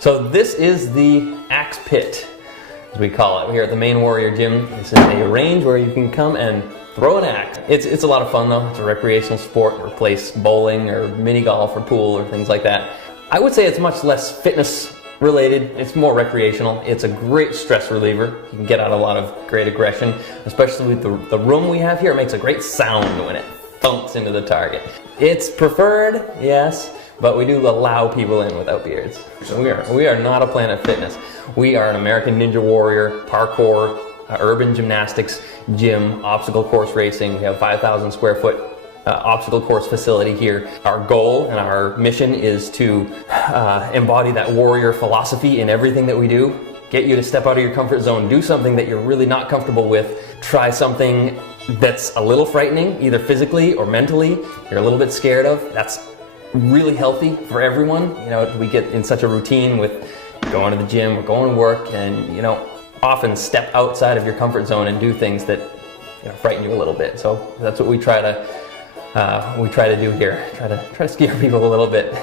So this is the axe pit, as we call it here at the Maine Warrior Gym. This is a range where you can come and throw an axe. It's a lot of fun though. It's a recreational sport. Replace bowling or mini golf or pool or things like that. I would say it's much less fitness related. It's more recreational. It's a great stress reliever. You can get out a lot of great aggression, especially with the room we have here. It makes a great sound when it thunks into the target. It's preferred, yes, but we do allow people in without beards. So we are not a Planet Fitness. We are an American Ninja Warrior, parkour, urban gymnastics gym, obstacle course racing. We have 5,000 square foot obstacle course facility here. Our goal and our mission is to embody that warrior philosophy in everything that we do. Get you to step out of your comfort zone, do something that you're really not comfortable with, try something that's a little frightening, either physically or mentally, you're a little bit scared of. That's really healthy for everyone. You know, we get in such a routine with going to the gym or going to work, and you know, often step outside of your comfort zone and do things that frighten you a little bit. So that's what we try to do here. Try to scare people a little bit.